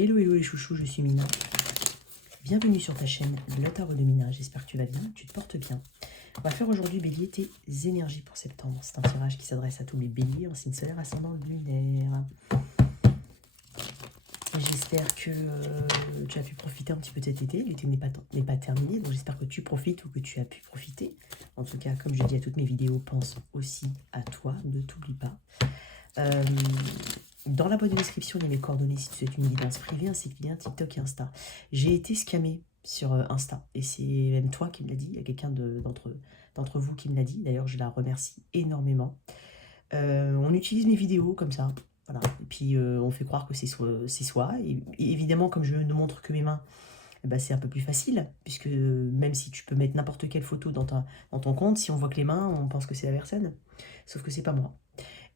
Hello, hello les chouchous, je suis Mina. Bienvenue sur ta chaîne Le Tarot de Mina. J'espère que tu vas bien, tu te portes bien. On va faire aujourd'hui, Bélier, tes énergies pour septembre. C'est un tirage qui s'adresse à tous les béliers en signe solaire ascendant lunaire. J'espère que tu as pu profiter un petit peu de cet été. L'été n'est pas terminé, donc j'espère que tu profites ou que tu as pu profiter. En tout cas, comme je dis à toutes mes vidéos, pense aussi à toi, ne t'oublie pas. Dans la boîte de description, il y a mes coordonnées si tu souhaites une guidance privée, ainsi que lien TikTok et Insta. J'ai été scammée sur Insta, et c'est même toi qui me l'as dit, il y a quelqu'un d'entre vous qui me l'a dit, d'ailleurs je la remercie énormément. On utilise mes vidéos comme ça, voilà, et puis on fait croire que c'est soi, et évidemment comme je ne montre que mes mains, bah, c'est un peu plus facile, puisque même si tu peux mettre n'importe quelle photo dans ton compte, si on voit que les mains, on pense que c'est la personne, sauf que c'est pas moi.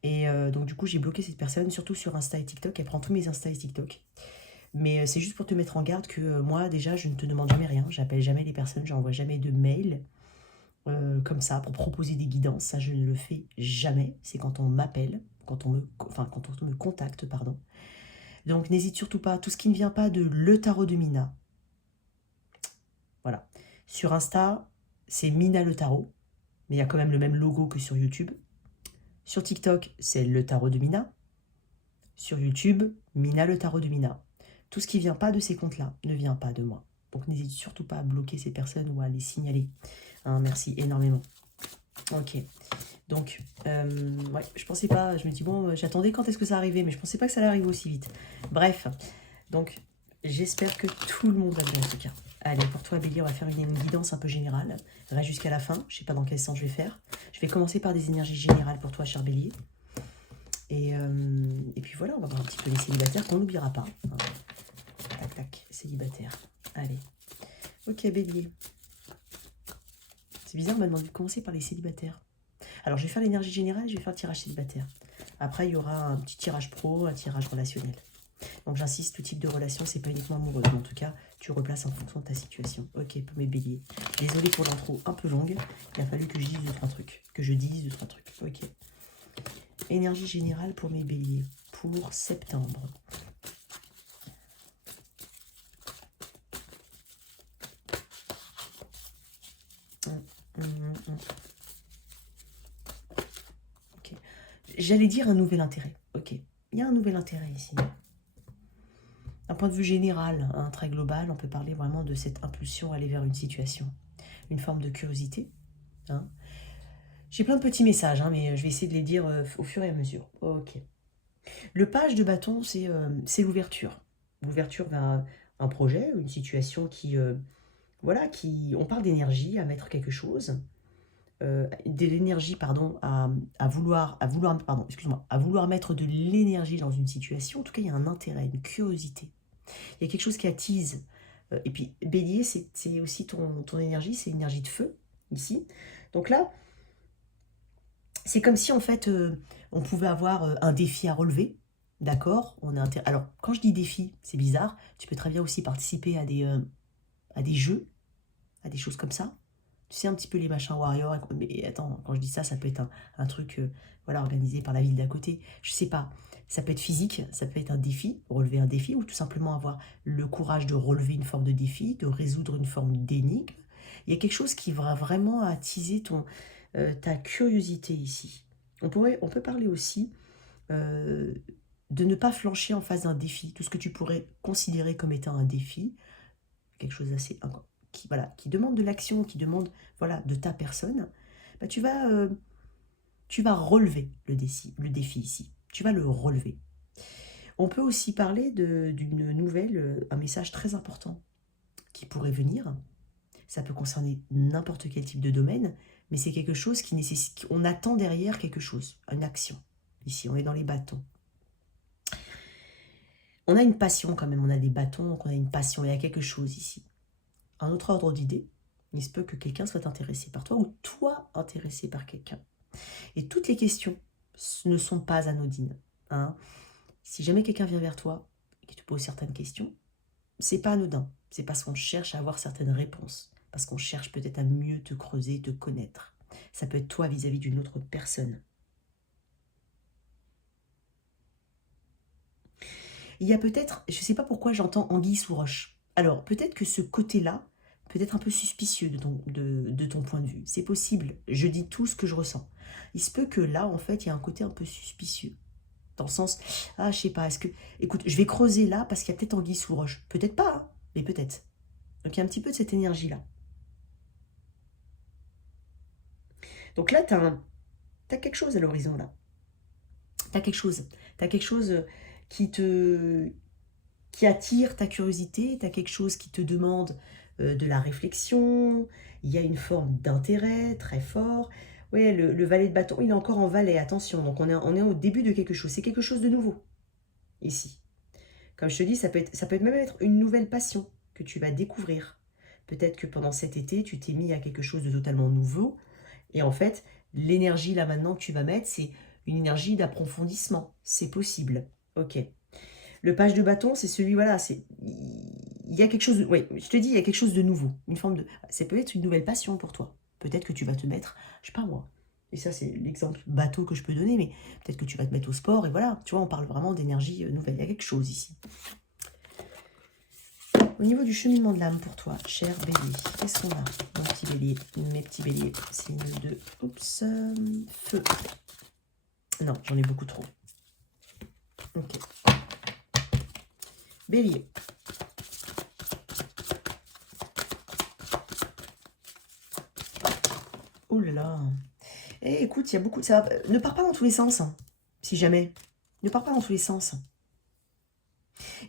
Et donc du coup j'ai bloqué cette personne, surtout sur Insta et TikTok. Elle prend tous mes Insta et TikTok. Mais c'est juste pour te mettre en garde que moi déjà je ne te demande jamais rien. J'appelle jamais les personnes, j'envoie jamais de mail comme ça pour proposer des guidances. Ça je ne le fais jamais. C'est quand on m'appelle, quand on me contacte, pardon. Donc n'hésite surtout pas, tout ce qui ne vient pas de Le Tarot de Mina. Voilà. Sur Insta, c'est Mina Le Tarot. Mais il y a quand même le même logo que sur YouTube. Sur TikTok, c'est Le Tarot de Mina. Sur YouTube, Mina Le Tarot de Mina. Tout ce qui ne vient pas de ces comptes-là ne vient pas de moi. Donc n'hésite surtout pas à bloquer ces personnes ou à les signaler. Hein, merci énormément. Ok. Donc, ouais, je pensais pas, je me dis, bon, j'attendais quand est-ce que ça arrivait, mais je pensais pas que ça allait arriver aussi vite. Bref, donc, j'espère que tout le monde va bien en tout cas. Allez, pour toi, Bélier, on va faire une guidance un peu générale. Reste jusqu'à la fin, je sais pas dans quel sens je vais faire. Je vais commencer par des énergies générales pour toi, cher Bélier. Et puis voilà, on va voir un petit peu les célibataires qu'on n'oubliera pas. Hein. Tac, tac, célibataire. Allez. Ok, Bélier. C'est bizarre, on m'a demandé de commencer par les célibataires. Alors, je vais faire l'énergie générale et je vais faire le tirage célibataire. Après, il y aura un petit tirage pro, un tirage relationnel. Donc, j'insiste, tout type de relation, c'est pas uniquement amoureux. Mais en tout cas, tu replaces en fonction de ta situation. Ok, pour mes béliers. Désolée pour l'intro un peu longue. Il a fallu que je dise 2-3 trucs. Ok. Énergie générale pour mes béliers. Pour septembre. Ok. J'allais dire un nouvel intérêt. Ok. Il y a un nouvel intérêt ici. D'un point de vue général, hein, très global, on peut parler vraiment de cette impulsion à aller vers une situation. Une forme de curiosité. Hein. J'ai plein de petits messages, hein, mais je vais essayer de les dire au fur et à mesure. Ok. Le page de bâton, c'est l'ouverture. L'ouverture vers un projet, une situation qui... voilà, on parle d'énergie, à mettre quelque chose. De l'énergie, pardon, à vouloir mettre de l'énergie dans une situation. En tout cas, il y a un intérêt, une curiosité. Il y a quelque chose qui attise. Et puis, Bélier, c'est aussi ton énergie, c'est l'énergie de feu, ici. Donc là, c'est comme si, en fait, on pouvait avoir un défi à relever. D'accord. Alors, quand je dis défi, c'est bizarre. Tu peux très bien aussi participer à des jeux, à des choses comme ça. Tu sais, un petit peu les machins Warriors. Mais attends, quand je dis ça, ça peut être un truc voilà, organisé par la ville d'à côté. Je sais pas. Ça peut être physique, ça peut être un défi, relever un défi, ou tout simplement avoir le courage de relever une forme de défi, de résoudre une forme d'énigme. Il y a quelque chose qui va vraiment attiser ta curiosité ici. On peut parler aussi de ne pas flancher en face d'un défi. Tout ce que tu pourrais considérer comme étant un défi, quelque chose d'assez qui demande de l'action, qui demande voilà, de ta personne, bah, tu vas relever le défi ici. Tu vas le relever. On peut aussi parler d'une nouvelle, un message très important qui pourrait venir. Ça peut concerner n'importe quel type de domaine, mais c'est quelque chose qui nécessite... On attend derrière quelque chose, une action. Ici, on est dans les bâtons. On a une passion quand même, on a des bâtons, donc on a une passion, il y a quelque chose ici. Un autre ordre d'idée, il se peut que quelqu'un soit intéressé par toi ou toi intéressé par quelqu'un. Et toutes les questions ne sont pas anodines. Hein. Si jamais quelqu'un vient vers toi et qui te pose certaines questions, c'est pas anodin. C'est parce qu'on cherche à avoir certaines réponses. Parce qu'on cherche peut-être à mieux te creuser, te connaître. Ça peut être toi vis-à-vis d'une autre personne. Il y a peut-être, je ne sais pas pourquoi j'entends anguille sous roche. Alors, peut-être que ce côté-là peut être un peu suspicieux de ton point de vue. C'est possible. Je dis tout ce que je ressens. Il se peut que là, en fait, il y a un côté un peu suspicieux. Dans le sens, ah, je sais pas, est-ce que... Écoute, je vais creuser là parce qu'il y a peut-être anguille sous roche. Peut-être pas, hein, mais peut-être. Donc, il y a un petit peu de cette énergie-là. Donc là, t'as quelque chose à l'horizon, là. T'as quelque chose. T'as quelque chose qui te... qui attire ta curiosité. T'as quelque chose qui te demande de la réflexion. Il y a une forme d'intérêt très fort. Ouais, le valet de bâton, il est encore en valet, attention. Donc, on est au début de quelque chose. C'est quelque chose de nouveau, ici. Comme je te dis, ça peut même être une nouvelle passion que tu vas découvrir. Peut-être que pendant cet été, tu t'es mis à quelque chose de totalement nouveau. Et en fait, l'énergie là maintenant que tu vas mettre, c'est une énergie d'approfondissement. C'est possible. Ok. Le page de bâton, c'est celui, voilà, c'est... Il y a quelque chose de... Oui, je te dis, il y a quelque chose de nouveau. Une forme de... Ça peut être une nouvelle passion pour toi. Peut-être que tu vas te mettre, je sais pas moi. Et ça, c'est l'exemple bateau que je peux donner, mais peut-être que tu vas te mettre au sport, et voilà. Tu vois, on parle vraiment d'énergie nouvelle. Il y a quelque chose ici. Au niveau du cheminement de l'âme pour toi, cher bélier, qu'est-ce qu'on a, mon petit bélier, mes petits béliers, signe de... Oups, feu. Non, j'en ai beaucoup trop. Ok. Bélier. Oh là là. Eh, écoute, il y a beaucoup de ça. Ne pars pas dans tous les sens, hein, si jamais. Ne pars pas dans tous les sens.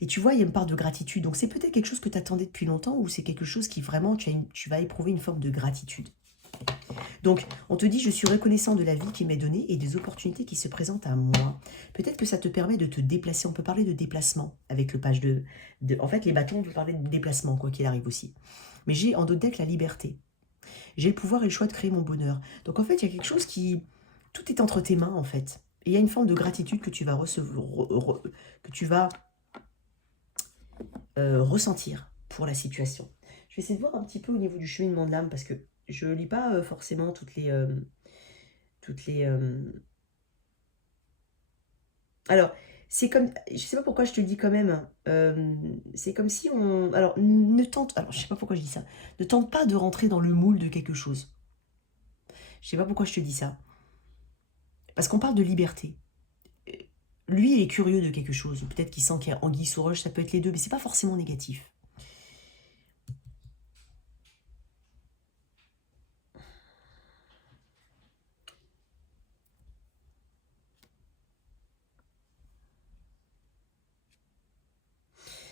Et tu vois, il y a une part de gratitude. Donc c'est peut-être quelque chose que tu attendais depuis longtemps ou c'est quelque chose qui vraiment, tu vas éprouver une forme de gratitude. Donc, on te dit, je suis reconnaissant de la vie qui m'est donnée et des opportunités qui se présentent à moi. Peut-être que ça te permet de te déplacer. On peut parler de déplacement avec le page de... En fait, les bâtons, on peut parler de déplacement, quoi qu'il arrive aussi. Mais j'ai en d'autres decks la liberté. J'ai le pouvoir et le choix de créer mon bonheur. Donc, en fait, il y a quelque chose qui... Tout est entre tes mains, en fait. Et il y a une forme de gratitude que tu vas recevoir, que tu vas ressentir pour la situation. Je vais essayer de voir un petit peu au niveau du cheminement de l'âme parce que je lis pas forcément toutes les... Alors, c'est comme... Je sais pas pourquoi je te le dis quand même. C'est comme si on... Alors, ne tente... Alors, je sais pas pourquoi je dis ça. Ne tente pas de rentrer dans le moule de quelque chose. Je sais pas pourquoi je te dis ça. Parce qu'on parle de liberté. Lui, il est curieux de quelque chose. Ou peut-être qu'il sent qu'il y a anguille sous roche. Ça peut être les deux, mais c'est pas forcément négatif.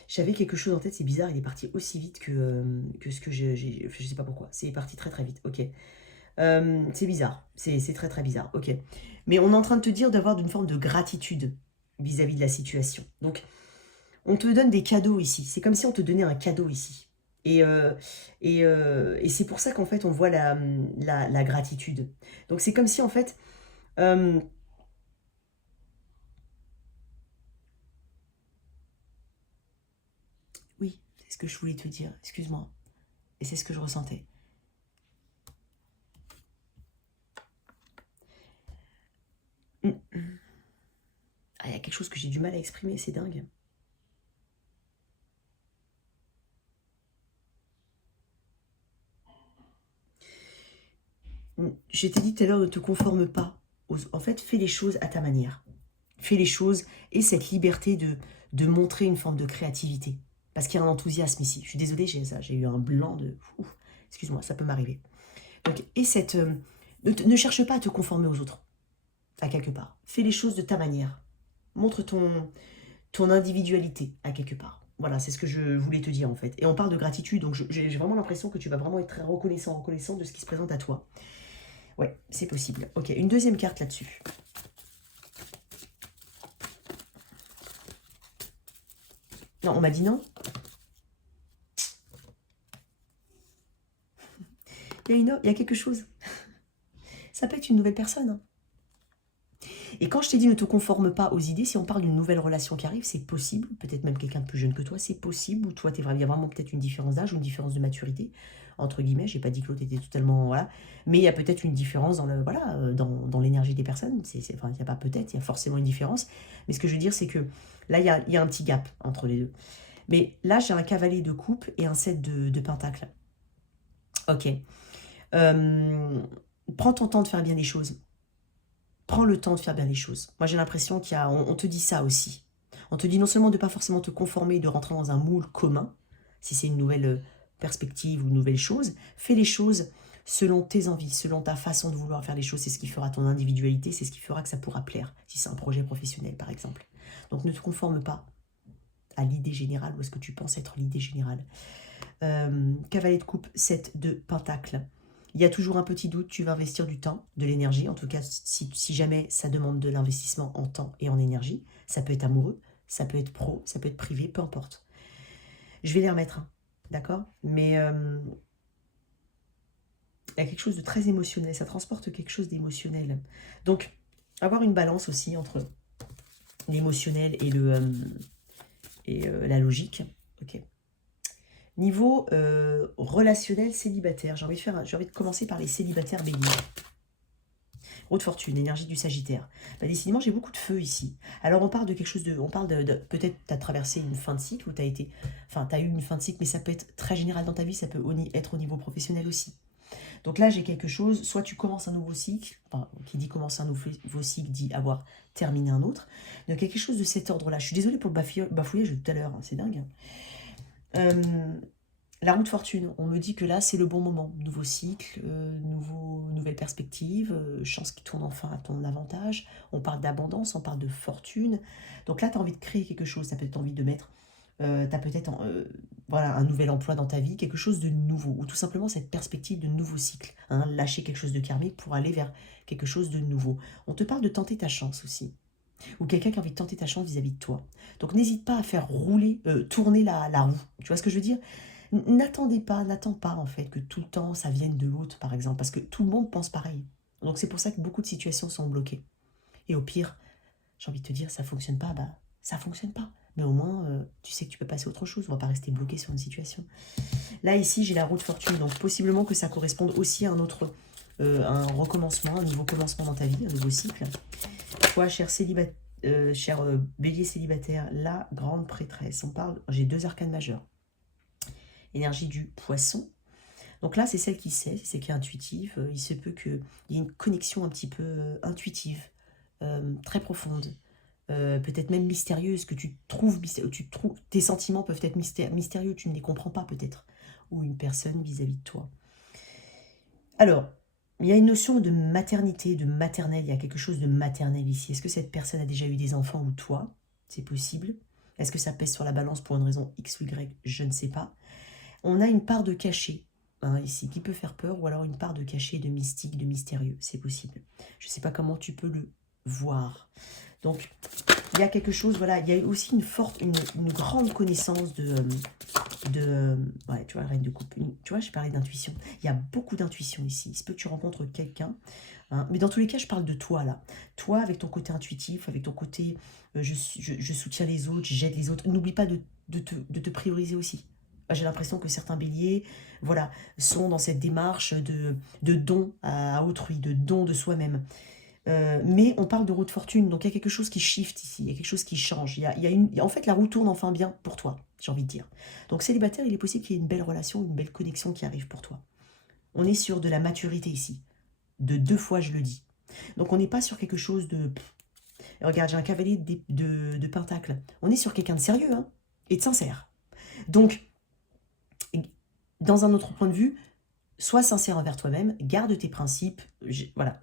J'avais quelque chose en tête, c'est bizarre, il est parti aussi vite que ce que j'ai... Je sais pas pourquoi. C'est parti très très vite, ok. C'est bizarre, c'est très très bizarre, ok. Mais on est en train de te dire d'avoir une forme de gratitude vis-à-vis de la situation. Donc, on te donne des cadeaux ici. C'est comme si on te donnait un cadeau ici. Et c'est pour ça qu'en fait, on voit la gratitude. Donc, c'est comme si en fait... euh, oui, c'est ce que je voulais te dire, excuse-moi. Et c'est ce que je ressentais. Ah, il y a quelque chose que j'ai du mal à exprimer, c'est dingue. Je t'ai dit tout à l'heure, ne te conforme pas. En fait, fais les choses à ta manière. Fais les choses et cette liberté de montrer une forme de créativité. Parce qu'il y a un enthousiasme ici. Je suis désolée, j'ai eu un blanc de... Excuse-moi, ça peut m'arriver. Donc, et cette... ne cherche pas à te conformer aux autres, à quelque part. Fais les choses de ta manière. Montre ton individualité, à quelque part. Voilà, c'est ce que je voulais te dire, en fait. Et on parle de gratitude, donc j'ai vraiment l'impression que tu vas vraiment être très reconnaissant de ce qui se présente à toi. Ouais, c'est possible. Ok, une deuxième carte là-dessus. Non, on m'a dit non. Il y a quelque chose. Ça peut être une nouvelle personne. Hein. Et quand je t'ai dit ne te conforme pas aux idées, si on parle d'une nouvelle relation qui arrive, c'est possible, peut-être même quelqu'un de plus jeune que toi, c'est possible, ou toi, il y a vraiment peut-être une différence d'âge ou une différence de maturité, entre guillemets, j'ai pas dit que l'autre était totalement, voilà, mais il y a peut-être une différence dans le, voilà, dans l'énergie des personnes, enfin, il n'y a pas peut-être, il y a forcément une différence, mais ce que je veux dire, c'est que là, il y a un petit gap entre les deux. Mais là, j'ai un cavalier de coupe et un 7 de pentacles. Ok. Prends ton temps de faire bien les choses. Prends le temps de faire bien les choses. Moi, j'ai l'impression qu'il y a... On te dit ça aussi. On te dit non seulement de ne pas forcément te conformer, de rentrer dans un moule commun, si c'est une nouvelle perspective ou une nouvelle chose, fais les choses selon tes envies, selon ta façon de vouloir faire les choses. C'est ce qui fera ton individualité, c'est ce qui fera que ça pourra plaire, si c'est un projet professionnel, par exemple. Donc, ne te conforme pas à l'idée générale, ou est-ce que tu penses être l'idée générale. Cavalier de coupe, 7 de pentacle. Il y a toujours un petit doute, tu vas investir du temps, de l'énergie, en tout cas si jamais ça demande de l'investissement en temps et en énergie. Ça peut être amoureux, ça peut être pro, ça peut être privé, peu importe. Je vais les remettre, hein, d'accord. Mais il y a quelque chose de très émotionnel, ça transporte quelque chose d'émotionnel. Donc, avoir une balance aussi entre l'émotionnel et la logique. Ok. Niveau relationnel célibataire, j'ai envie de commencer par les célibataires béliers. Roue de fortune, énergie du Sagittaire. Bah, décidément, j'ai beaucoup de feu ici. Alors, on parle de quelque chose de... On parle de peut-être tu as traversé une fin de cycle ou tu as été... Enfin, tu as eu une fin de cycle, mais ça peut être très général dans ta vie, ça peut être au niveau professionnel aussi. Donc là, j'ai quelque chose, soit tu commences un nouveau cycle, enfin, qui dit commencer un nouveau cycle, dit avoir terminé un autre. Donc, quelque chose de cet ordre-là. Je suis désolée pour le bafouillage de tout à l'heure, hein, c'est dingue. La roue de fortune, on me dit que là, c'est le bon moment. Nouveau cycle, nouvelle perspective, chance qui tourne enfin à ton avantage. On parle d'abondance, on parle de fortune. Donc là, tu as envie de créer quelque chose. Tu as peut-être envie de mettre, tu as peut-être voilà, un nouvel emploi dans ta vie, quelque chose de nouveau. Ou tout simplement cette perspective de nouveau cycle. Hein, lâcher quelque chose de karmique pour aller vers quelque chose de nouveau. On te parle de tenter ta chance aussi. Ou quelqu'un qui a envie de tenter ta chance vis-à-vis de toi. Donc n'hésite pas à faire tourner la roue. Tu vois ce que je veux dire? N'attends pas en fait que tout le temps ça vienne de l'autre par exemple, parce que tout le monde pense pareil. Donc c'est pour ça que beaucoup de situations sont bloquées. Et au pire, j'ai envie de te dire, ça fonctionne pas, bah ça fonctionne pas. Mais au moins, tu sais que tu peux passer à autre chose, on va pas rester bloqué sur une situation. Là ici, j'ai la roue de fortune, donc possiblement que ça corresponde aussi à un recommencement, un nouveau commencement dans ta vie, un nouveau cycle. Toi, cher bélier célibataire, la grande prêtresse. On parle, j'ai 2 arcanes majeures. Énergie du poisson. Donc là, c'est celle qui sait, c'est celle qui est intuitive. Il se peut qu'il y ait une connexion un petit peu intuitive, très profonde, peut-être même mystérieuse, que tu trouves, tes sentiments peuvent être mystérieux, tu ne les comprends pas peut-être, ou une personne vis-à-vis de toi. Alors, il y a une notion de maternité, de maternelle, il y a quelque chose de maternel ici. Est-ce que cette personne a déjà eu des enfants ou toi? C'est possible. Est-ce que ça pèse sur la balance pour une raison X ou Y? Je ne sais pas. On a une part de cachet ici qui peut faire peur, ou alors une part de cachet, de mystique, de mystérieux. C'est possible. Je ne sais pas comment tu peux le voir. Donc, il y a quelque chose, voilà, il y a aussi une grande connaissance ouais, tu vois, reine de coupe. Tu vois, je parlais d'intuition. Il y a beaucoup d'intuition ici. Il se peut que tu rencontres quelqu'un. Hein, mais dans tous les cas, je parle de toi, là. Toi, avec ton côté intuitif, avec ton côté je soutiens les autres, j'aide les autres. N'oublie pas de te prioriser aussi. J'ai l'impression que certains béliers, voilà, sont dans cette démarche de don à autrui, de don de soi-même. Mais on parle de roue de fortune, donc il y a quelque chose qui shift ici, il y a quelque chose qui change. En fait, la roue tourne enfin bien pour toi, j'ai envie de dire. Donc célibataire, il est possible qu'il y ait une belle relation, une belle connexion qui arrive pour toi. On est sur de la maturité ici, de 2 fois je le dis. Donc on n'est pas sur quelque chose de... Regarde, j'ai un cavalier de pentacle. On est sur quelqu'un de sérieux hein, et de sincère. Donc, dans un autre point de vue, sois sincère envers toi-même, garde tes principes, voilà,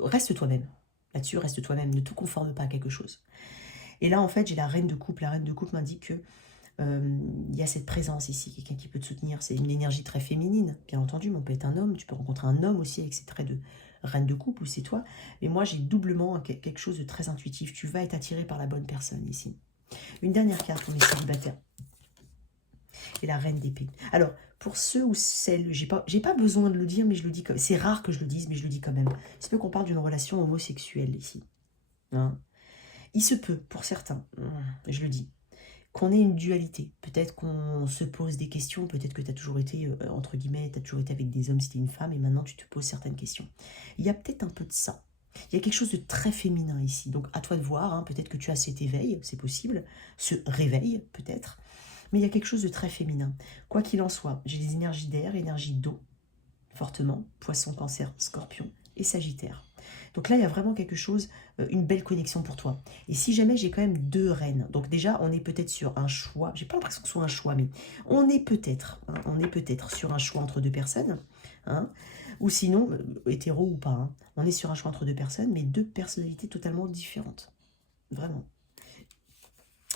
reste toi-même. Là-dessus, reste toi-même, ne te conforme pas à quelque chose. Et là, en fait, j'ai la reine de coupe. La reine de coupe m'indique que il y a cette présence ici, quelqu'un qui peut te soutenir. C'est une énergie très féminine, bien entendu, mais on peut être un homme. Tu peux rencontrer un homme aussi avec ses traits de reine de coupe, ou c'est toi. Mais moi, j'ai doublement quelque chose de très intuitif. Tu vas être attiré par la bonne personne ici. Une dernière carte pour les célibataires. Et la reine d'épée. Alors, pour ceux ou celles, j'ai pas besoin de le dire, mais je le dis comme... C'est rare que je le dise, mais je le dis quand même. Il se peut qu'on parle d'une relation homosexuelle ici. Hein. Il se peut, pour certains, je le dis, qu'on ait une dualité. Peut-être qu'on se pose des questions, peut-être que tu as toujours été, entre guillemets, tu as toujours été avec des hommes si tu es une femme, et maintenant tu te poses certaines questions. Il y a peut-être un peu de ça. Il y a quelque chose de très féminin ici. Donc à toi de voir, hein, peut-être que tu as cet éveil, c'est possible, ce réveil peut-être, mais il y a quelque chose de très féminin. Quoi qu'il en soit, j'ai des énergies d'air, énergie d'eau, fortement, poisson, cancer, scorpion et sagittaire. Donc là, il y a vraiment quelque chose, une belle connexion pour toi. Et si jamais j'ai quand même 2 reines, donc déjà, on est peut-être sur un choix, j'ai pas l'impression que ce soit un choix, mais on est peut-être sur un choix entre 2 personnes, hein, ou sinon, hétéro ou pas, hein, on est sur un choix entre 2 personnes, mais 2 personnalités totalement différentes. Vraiment.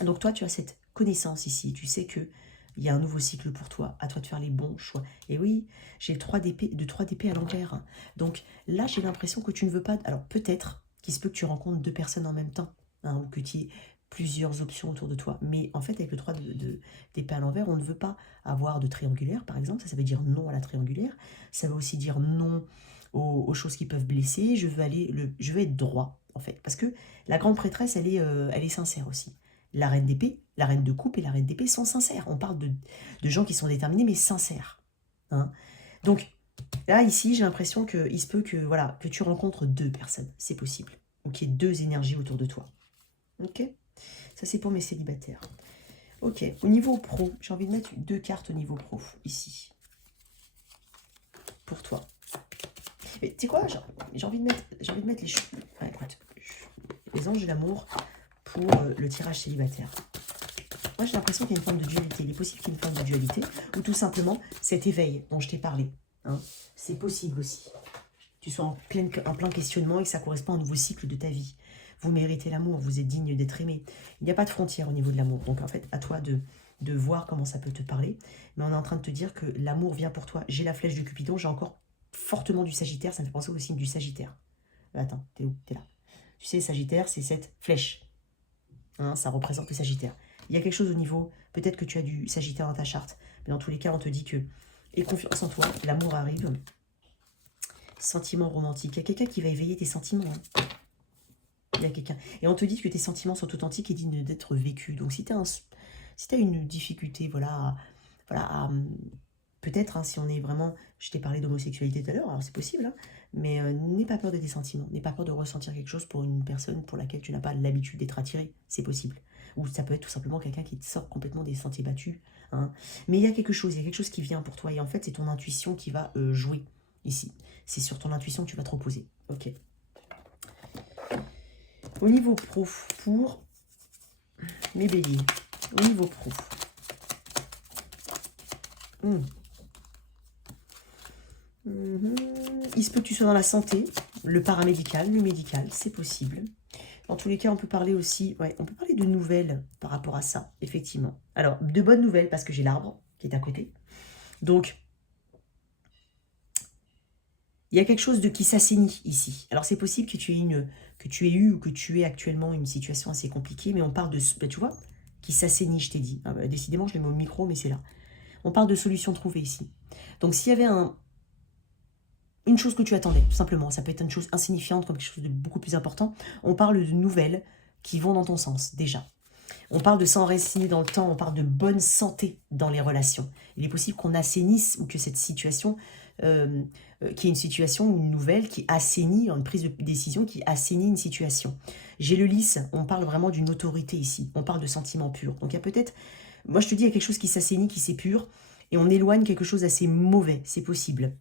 Donc toi, tu as cette connaissance ici, tu sais que il y a un nouveau cycle pour toi, à toi de faire les bons choix. Et oui, j'ai 3 d'épée à l'envers. Donc là, j'ai l'impression que tu ne veux pas... Alors peut-être qu'il se peut que tu rencontres 2 personnes en même temps, hein, ou que tu aies plusieurs options autour de toi. Mais en fait, avec le 3 d'épée à l'envers, on ne veut pas avoir de triangulaire, par exemple. Ça veut dire non à la triangulaire. Ça veut aussi dire non aux choses qui peuvent blesser. Je veux être droit, en fait. Parce que la grande prêtresse, elle est sincère aussi. La reine d'épée, la reine de coupe et la reine d'épée sont sincères. On parle de gens qui sont déterminés, mais sincères. Hein. Donc, là, ici, j'ai l'impression qu'il se peut que, voilà, que tu rencontres 2 personnes. C'est possible. Ou qu'il y ait 2 énergies autour de toi. Ok? Ça, c'est pour mes célibataires. Ok. Au niveau pro, j'ai envie de mettre 2 cartes au niveau pro, ici. Pour toi. Mais tu sais quoi? J'ai envie de mettre les cheveux. Ah, écoute, les anges de l'amour pour le tirage célibataire. Moi, j'ai l'impression qu'il y a une forme de dualité. Il est possible qu'il y ait une forme de dualité, ou tout simplement cet éveil dont je t'ai parlé. Hein. C'est possible aussi. Tu sois en plein questionnement et que ça correspond à un nouveau cycle de ta vie. Vous méritez l'amour, vous êtes digne d'être aimé. Il n'y a pas de frontière au niveau de l'amour. Donc en fait, à toi de voir comment ça peut te parler. Mais on est en train de te dire que l'amour vient pour toi. J'ai la flèche de Cupidon, j'ai encore fortement du Sagittaire. Ça me fait penser au signe du Sagittaire. Attends, t'es où? T'es là. Tu sais, Sagittaire, c'est cette flèche. Hein, ça représente le Sagittaire. Il y a quelque chose au niveau, peut-être que tu as du Sagittaire dans ta charte, mais dans tous les cas, on te dit que, aie confiance en toi, l'amour arrive. Sentiments romantiques. Il y a quelqu'un qui va éveiller tes sentiments. Hein. Il y a quelqu'un. Et on te dit que tes sentiments sont authentiques et dignes d'être vécus. Donc si tu as une difficulté, voilà, peut-être, hein, si on est vraiment... Je t'ai parlé d'homosexualité tout à l'heure, alors c'est possible, hein, mais n'aie pas peur de tes sentiments. N'aie pas peur de ressentir quelque chose pour une personne pour laquelle tu n'as pas l'habitude d'être attiré. C'est possible. Ou ça peut être tout simplement quelqu'un qui te sort complètement des sentiers battus. Hein. Mais il y a quelque chose qui vient pour toi. Et en fait, c'est ton intuition qui va jouer ici. C'est sur ton intuition que tu vas te reposer. Ok. Au niveau pro, pour mes béliers. Au niveau pro. Il se peut que tu sois dans la santé, le paramédical, le médical, c'est possible. Dans tous les cas, on peut parler aussi, on peut parler de nouvelles par rapport à ça, effectivement. Alors, de bonnes nouvelles, parce que j'ai l'arbre qui est à côté. Donc, il y a quelque chose qui s'assainit ici. Alors, c'est possible que tu aies eu ou que tu aies actuellement une situation assez compliquée, mais on parle de, tu vois, qui s'assainit, je t'ai dit. Ah bah, décidément, je l'ai mis au micro, mais c'est là. On parle de solutions trouvées ici. Donc, s'il y avait une chose que tu attendais, tout simplement, ça peut être une chose insignifiante comme quelque chose de beaucoup plus important, on parle de nouvelles qui vont dans ton sens, déjà. On parle de s'enraciner dans le temps, on parle de bonne santé dans les relations. Il est possible qu'on assainisse ou que cette situation, qui est une situation ou une nouvelle qui assainit, une prise de décision qui assainit une situation. J'ai le lys, on parle vraiment d'une autorité ici, on parle de sentiments purs. Donc il y a peut-être, moi je te dis, il y a quelque chose qui s'assainit, qui s'épure, et on éloigne quelque chose d'assez mauvais, c'est possible.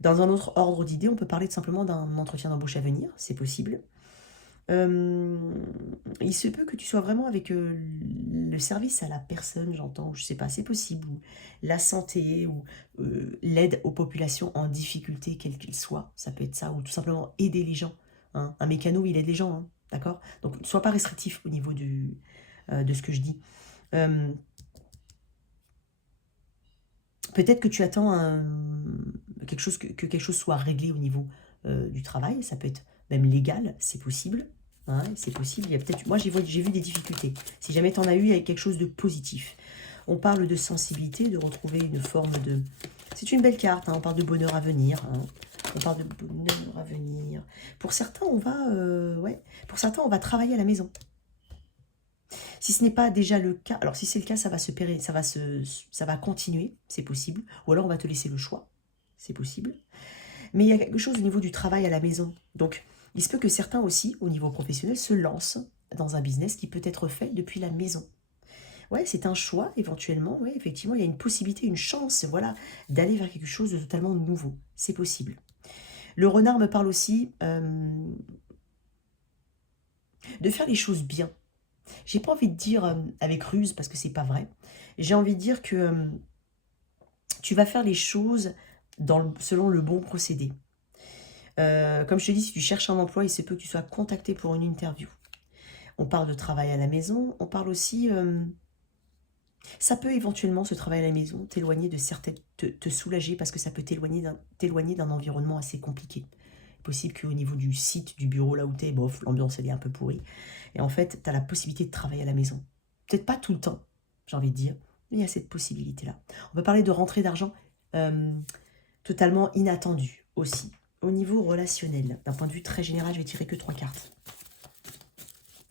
Dans un autre ordre d'idées, on peut parler tout simplement d'un entretien d'embauche à venir, c'est possible. Il se peut que tu sois vraiment avec le service à la personne, j'entends, je sais pas, c'est possible, ou la santé, ou l'aide aux populations en difficulté, quelle qu'elle soit, ça peut être ça, ou tout simplement aider les gens. Hein. Un mécano, il aide les gens, hein, d'accord? Donc, ne sois pas restrictif au niveau de ce que je dis. Peut-être que tu attends quelque chose, que quelque chose soit réglé au niveau du travail, ça peut être même légal, c'est possible. Hein, c'est possible, il y a peut-être... Moi, j'ai vu des difficultés. Si jamais tu en as eu, il y a quelque chose de positif. On parle de sensibilité, de retrouver une forme de... C'est une belle carte, hein, on parle de bonheur à venir. Hein. On parle de bonheur à venir. Pour certains, on va, pour certains, on va travailler à la maison. Si ce n'est pas déjà le cas, alors si c'est le cas, ça va continuer, c'est possible. Ou alors on va te laisser le choix, c'est possible. Mais il y a quelque chose au niveau du travail à la maison. Donc, il se peut que certains aussi, au niveau professionnel, se lancent dans un business qui peut être fait depuis la maison. Ouais, c'est un choix, éventuellement. Ouais, effectivement, il y a une possibilité, une chance, voilà, d'aller vers quelque chose de totalement nouveau. C'est possible. Le renard me parle aussi de faire les choses bien. J'ai pas envie de dire avec ruse, parce que c'est pas vrai. J'ai envie de dire que tu vas faire les choses selon le bon procédé. Comme je te dis, si tu cherches un emploi, il se peut que tu sois contacté pour une interview. On parle de travail à la maison, on parle aussi... ça peut éventuellement, ce travail à la maison, t'éloigner de certaines... te soulager parce que ça peut t'éloigner d'un environnement assez compliqué. Possible qu'au niveau du site, du bureau, là où t'es, bof, l'ambiance elle est un peu pourrie. Et en fait, tu as la possibilité de travailler à la maison. Peut-être pas tout le temps, j'ai envie de dire, mais il y a cette possibilité-là. On peut parler de rentrée d'argent totalement inattendue aussi. Au niveau relationnel, d'un point de vue très général, je vais tirer que 3 cartes.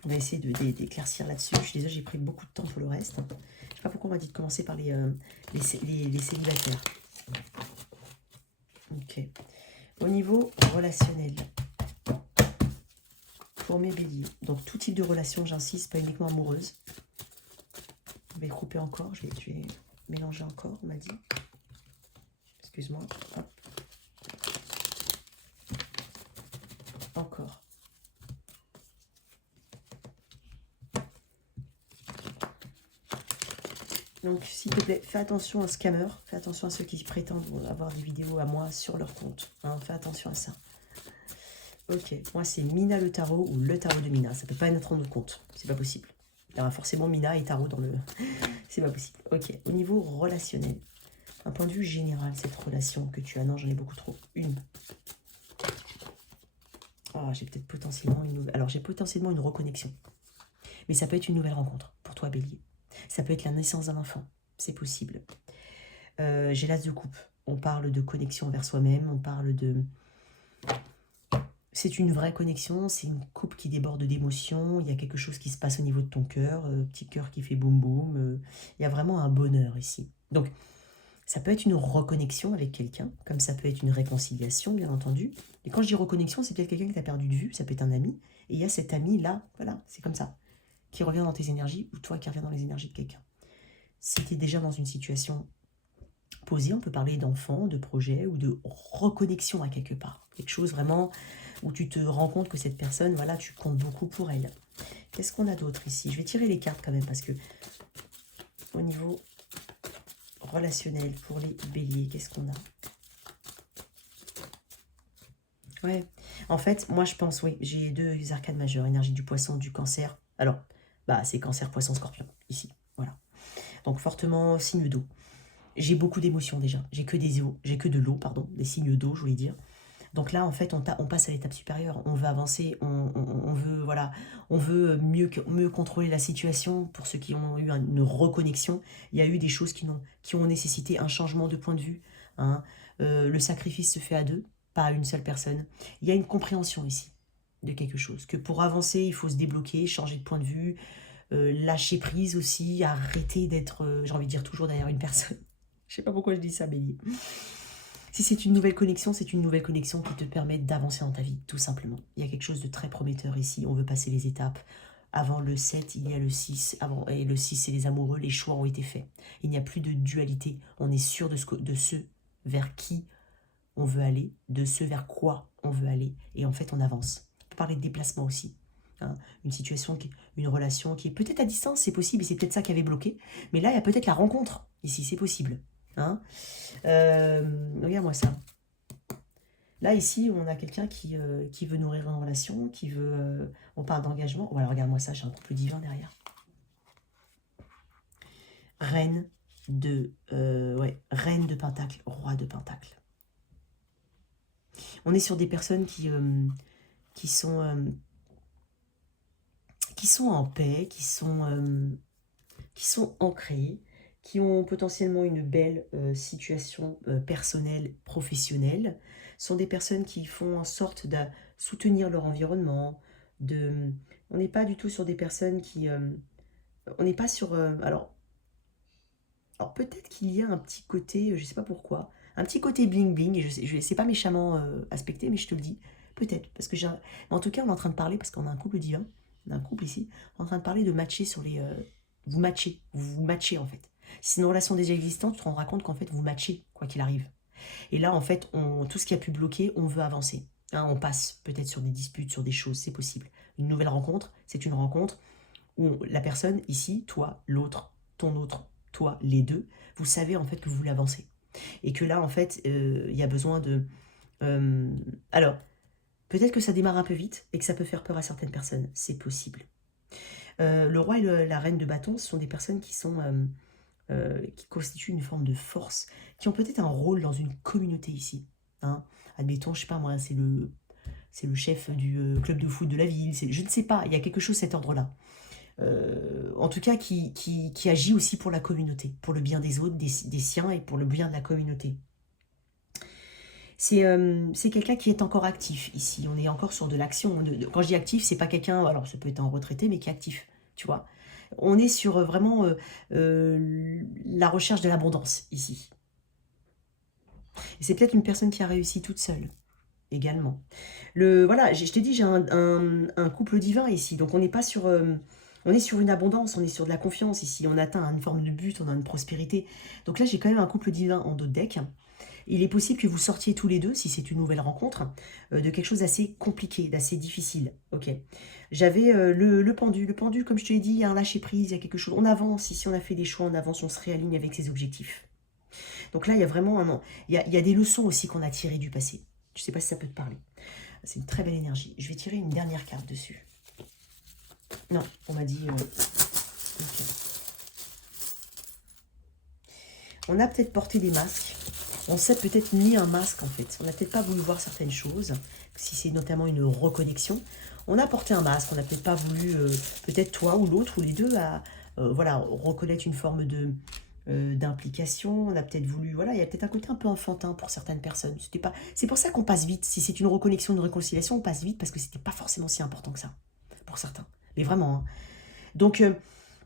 On va essayer d'éclaircir là-dessus. Je suis désolée, j'ai pris beaucoup de temps pour le reste. Je ne sais pas pourquoi on m'a dit de commencer par les célibataires. Ok. Au niveau relationnel, pour mes béliers, donc tout type de relation, j'insiste, pas uniquement amoureuse. Je vais couper encore, je vais mélanger encore, on m'a dit. Excuse-moi. Hop. Encore. Donc, s'il te plaît, fais attention aux scammers, fais attention à ceux qui prétendent avoir des vidéos à moi sur leur compte. Hein, fais attention à ça. Ok, moi c'est Mina le tarot ou le tarot de Mina. Ça peut pas être en notre compte, c'est pas possible. Il y aura forcément Mina et tarot dans le... c'est pas possible. Ok, au niveau relationnel, d'un point de vue général, cette relation que tu as, non j'en ai beaucoup trop. Une. Oh, j'ai peut-être potentiellement une nouvelle... Alors j'ai potentiellement une reconnexion. Mais ça peut être une nouvelle rencontre pour toi Bélier. Ça peut être la naissance d'un enfant, c'est possible. J'ai l'as de coupe. On parle de connexion vers soi-même, on parle de... C'est une vraie connexion, c'est une coupe qui déborde d'émotions, il y a quelque chose qui se passe au niveau de ton cœur, petit cœur qui fait boum boum, il y a vraiment un bonheur ici. Donc, ça peut être une reconnexion avec quelqu'un, comme ça peut être une réconciliation, bien entendu. Et quand je dis reconnexion, c'est peut-être quelqu'un que tu as perdu de vue, ça peut être un ami, et il y a cet ami-là, voilà, c'est comme ça, qui revient dans tes énergies, ou toi qui reviens dans les énergies de quelqu'un. Si tu es déjà dans une situation posée, on peut parler d'enfant, de projet, ou de reconnexion à quelque part. Quelque chose vraiment où tu te rends compte que cette personne, voilà, tu comptes beaucoup pour elle. Qu'est-ce qu'on a d'autre ici? Je vais tirer les cartes quand même, parce que au niveau relationnel, pour les béliers, qu'est-ce qu'on a? Ouais, en fait, moi je pense, oui, j'ai 2 arcades majeures, énergie du poisson, du cancer. Alors, bah c'est cancer, poisson, scorpion, ici, voilà. Donc fortement signe d'eau. J'ai beaucoup d'émotions déjà, j'ai que de l'eau, pardon, des signes d'eau, je voulais dire. Donc là, en fait, on passe à l'étape supérieure. On veut avancer, on veut, voilà, on veut mieux contrôler la situation. Pour ceux qui ont eu une reconnexion, il y a eu des choses qui ont nécessité un changement de point de vue. Hein. Le sacrifice se fait à deux, pas à une seule personne. Il y a une compréhension ici de quelque chose. Que pour avancer, il faut se débloquer, changer de point de vue, lâcher prise aussi, arrêter d'être, j'ai envie de dire, toujours derrière une personne. Je sais pas pourquoi je dis ça, Bélier. Si c'est une nouvelle connexion, c'est une nouvelle connexion qui te permet d'avancer dans ta vie, tout simplement. Il y a quelque chose de très prometteur ici, on veut passer les étapes. Avant le 7, il y a le 6, et le 6, c'est les amoureux, les choix ont été faits. Il n'y a plus de dualité, on est sûr de ce vers qui on veut aller, de ce vers quoi on veut aller, et en fait on avance. On peut parler de déplacement aussi. Hein, une relation qui est peut-être à distance, c'est possible, et c'est peut-être ça qui avait bloqué, mais là il y a peut-être la rencontre, ici, c'est possible. Hein. Regarde-moi ça. Là, ici, on a quelqu'un qui veut nourrir une relation, qui veut... on parle d'engagement. Voilà, regarde-moi ça, j'ai un couple divin derrière. Reine reine de Pentacle, roi de Pentacle. On est sur des personnes qui sont en paix, qui sont ancrées, qui ont potentiellement une belle situation personnelle, professionnelle, sont des personnes qui font en sorte de soutenir leur environnement, de... On n'est pas du tout sur des personnes qui... on n'est pas sur... alors peut-être qu'il y a un petit côté, je sais pas pourquoi, un petit côté bling bling, et c'est pas méchamment aspecté, mais je te le dis, peut-être, parce que j'ai... En tout cas, on est en train de parler, parce qu'on a un couple divin, on a un couple ici, on est en train de parler de matcher sur les... vous matchez en fait. Si c'est une relation déjà existante, tu te rendras compte qu'en fait, vous matchez, quoi qu'il arrive. Et là, en fait, tout ce qui a pu bloquer, on veut avancer. Hein, on passe peut-être sur des disputes, sur des choses, c'est possible. Une nouvelle rencontre, c'est une rencontre où la personne ici, toi, l'autre, ton autre, toi, les deux, vous savez en fait que vous voulez avancer. Et que là, en fait, il y a besoin de... euh, alors, peut-être que ça démarre un peu vite et que ça peut faire peur à certaines personnes. C'est possible. Le roi et la reine de bâton, ce sont des personnes qui constituent une forme de force, qui ont peut-être un rôle dans une communauté ici. Hein. Admettons, je sais pas moi, c'est le chef du club de foot de la ville, je ne sais pas, il y a quelque chose de cet ordre-là. En tout cas, qui agit aussi pour la communauté, pour le bien des autres, des siens et pour le bien de la communauté. C'est quelqu'un qui est encore actif ici, on est encore sur de l'action. Quand je dis actif, c'est pas quelqu'un, alors ça peut être un retraité, mais qui est actif, tu vois. On est sur vraiment la recherche de l'abondance ici. Et c'est peut-être une personne qui a réussi toute seule également. Voilà, je t'ai dit, j'ai un couple divin ici, donc on n'est pas sur... on est sur une abondance, on est sur de la confiance ici, on atteint une forme de but, on a une prospérité. Donc là, j'ai quand même un couple divin en dos de deck. Il est possible que vous sortiez tous les deux, si c'est une nouvelle rencontre, de quelque chose d'assez compliqué, d'assez difficile. Ok. J'avais le pendu. Le pendu, comme je te l'ai dit, il y a un lâcher-prise, il y a quelque chose. On avance, ici on a fait des choix, on avance, on se réaligne avec ses objectifs. Donc là, il y a vraiment un... Il y a des leçons aussi qu'on a tirées du passé. Je ne sais pas si ça peut te parler. C'est une très belle énergie. Je vais tirer une dernière carte dessus. Non, on m'a dit... okay. On a peut-être porté des masques. On s'est peut-être mis un masque, en fait. On n'a peut-être pas voulu voir certaines choses. Si c'est notamment une reconnexion. On a porté un masque. On n'a peut-être pas voulu... peut-être toi ou l'autre ou les deux à voilà, reconnaître une forme de... d'implication, on a peut-être voulu, voilà, il y a peut-être un côté un peu enfantin pour certaines personnes. C'est pour ça qu'on passe vite. Si c'est une reconnexion, une réconciliation, on passe vite parce que c'était pas forcément si important que ça pour certains. Mais vraiment. Hein. Donc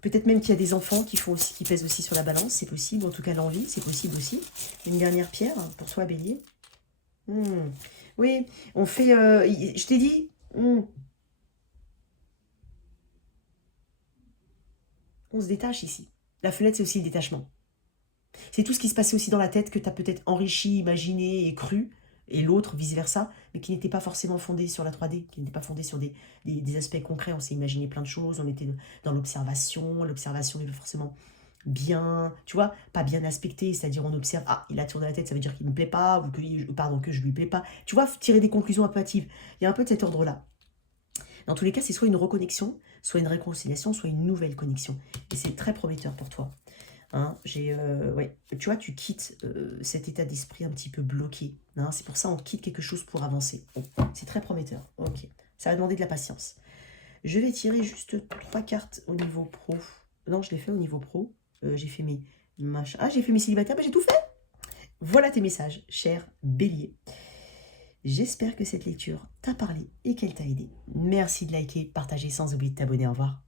peut-être même qu'il y a des enfants qui pèsent aussi sur la balance, c'est possible. En tout cas, l'envie, c'est possible aussi. Une dernière pierre pour toi, Bélier. Oui, on fait. Je t'ai dit. On se détache ici. La fenêtre, c'est aussi le détachement. C'est tout ce qui se passait aussi dans la tête que tu as peut-être enrichi, imaginé et cru, et l'autre, vice-versa, mais qui n'était pas forcément fondé sur la 3D, qui n'était pas fondé sur des aspects concrets. On s'est imaginé plein de choses, on était dans l'observation n'est pas forcément bien, tu vois, pas bien aspecté, c'est-à-dire on observe, ah, il a tourné la tête, ça veut dire qu'il me plaît pas, ou que je lui plais pas. Tu vois, tirer des conclusions un peu hâtives. Il y a un peu de cet ordre-là. Dans tous les cas, c'est soit une reconnexion, soit une réconciliation, soit une nouvelle connexion. Et c'est très prometteur pour toi. Hein, ouais. Tu vois, tu quittes cet état d'esprit un petit peu bloqué. Hein, c'est pour ça qu'on quitte quelque chose pour avancer. Oh, c'est très prometteur. Ok, ça va demander de la patience. Je vais tirer juste 3 cartes au niveau pro. Non, je l'ai fait au niveau pro. J'ai fait mes machins. Ah, j'ai fait mes célibataires, mais j'ai tout fait. Voilà tes messages, cher Bélier. J'espère que cette lecture t'a parlé et qu'elle t'a aidé. Merci de liker, partager sans oublier de t'abonner. Au revoir.